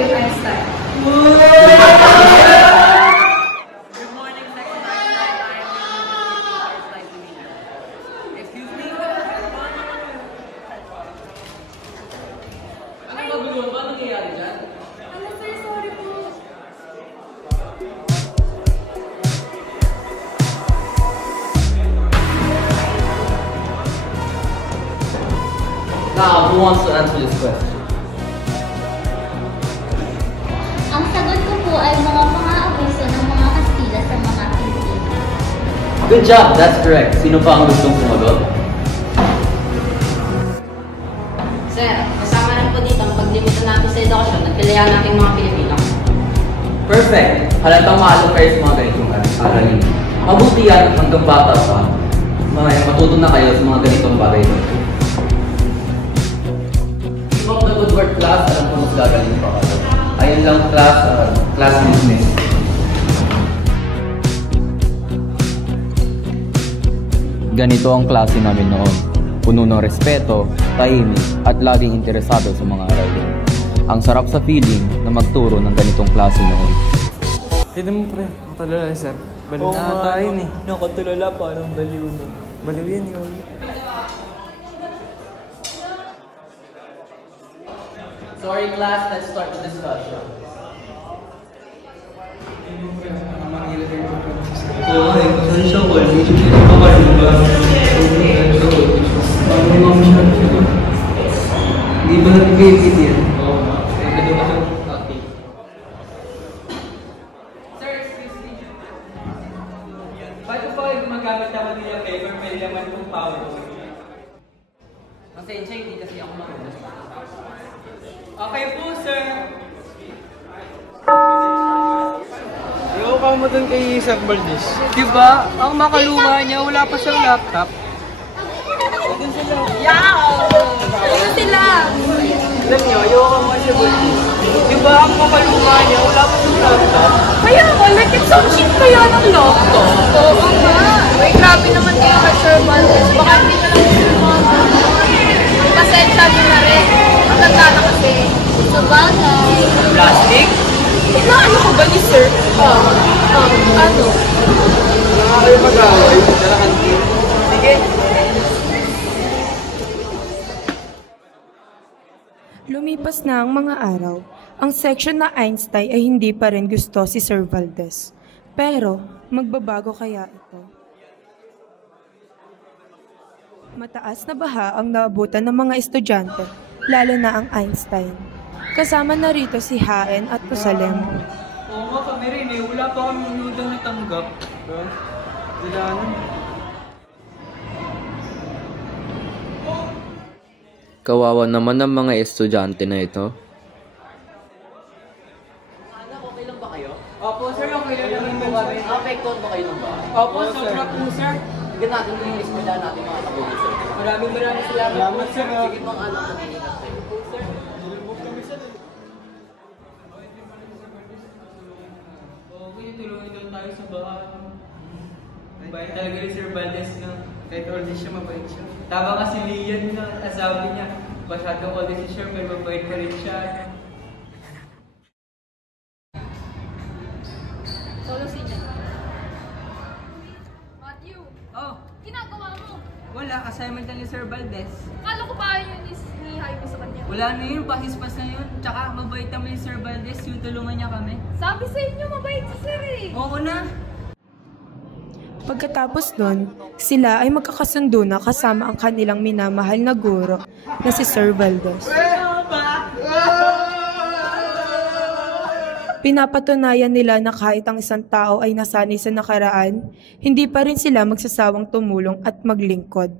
Dave Einstein. Good morning, Section Einstein. I am your nice to meet you. Excuse me? Ano magulo ba? Anong nangyayari dyan? Ano sir, sorry po. Now, who wants to answer this question? Ang sagot ko po ay mga pang-aabuso ng mga Kastila sa mga Pilipino. Good job, that's correct. Sino pa ang gustong sumagot? Sir, kasama rin po dito ang paglimutan natin sa edukasyon at kailangan nating mga Pilipino. Perfect! Halatang maalok kayo sa mga ganitong aralin. Mabuti yan hanggang bata pa. Matuto na kayo sa mga ganitong bagay. Keep up the good work, class. Alam ko mas gagaling pa kayo. Ayun lang, class business. Ganito ang klase namin noon. Puno ng respeto, tahimik, at laging interesado sa mga aralin. Ang sarap sa feeling na magturo ng ganitong klase noon. Pwede mo pre, matalala sir. Baliw na tayo eh. Nakatulala, parang baliw na. Baliw yan yun. Sorry class, let's start the discussion. Pasensya ko, hindi ba nag-gate yan? Sir, excuse me. Ba't po ay gumagamit ako nila paper, may laman kong power? Pasensya, hindi kasi ako marunong. Okay po, sir. Ikaw ka mo dun kay Sir Valdez. Diba? Ang makaluma niya, wala pa siyang laptop. Ayun sila. Alam niyo, ayaw ka mo siya Valdez. Diba? Ang makaluma niya, wala pa siyang laptop. Kaya nga, like it's so cheap kaya ng laptop. Oo nga. Uy, grabe naman kayo kay Sir Valdez. Baka hindi na lang yung mga pasensya nyo na rin. Matanda na kasi. Sa bagay. Plastic? Ano ko ba ni Sir? Ano? Kayo mag-away, tara kantin. Sige. Lumipas na ang mga araw, ang section na Einstein ay hindi pa rin gusto si Sir Valdez. Pero, magbabago kaya ito? Mataas na baha ang naabutan ng mga estudyante, lalo na ang Einstein. Kasama na rito si Haen at Pusalem. Oo nga kami rin eh. Wala pa kami unudang natanggap. Dilanan. Kawawa naman ang mga estudyante na ito. Anak, okay lang ba kayo? Opo, sir. Okay lang naman po kami. Apektuhan ba kayo ng ba? Opo, sobra po, sir. Bigyan natin yung eskwela natin mga kabuhin, sir. Maraming salamat po, sir. Sige pang anak ko mag-iingat kayo. Tulungan daw tayo sa baha. Bayan talaga ni Sir Valdez na kahit oldie siya, mabait siya. Tama kasi Lian na asabi niya, masyadong oldie si Sir, pero mabait pa rin siya. Solo senior. Matthew, Oh, ginagawa mo. wala. Assignment na ni Sir Valdez. Kala ko pa yun ni Jaime sa kanya. Wala na yun, pasispas na yun. Tsaka mabait naman ni Sir Valdez, yung tulungan niya kami. Sabi sa inyo, mabait si Sir eh. Oo na. Pagkatapos nun, sila ay magkakasundo na kasama ang kanilang minamahal na guro na si Sir Valdez. Pinapatunayan nila na kahit ang isang tao ay nasanay sa nakaraan, hindi pa rin sila magsasawang tumulong at maglingkod.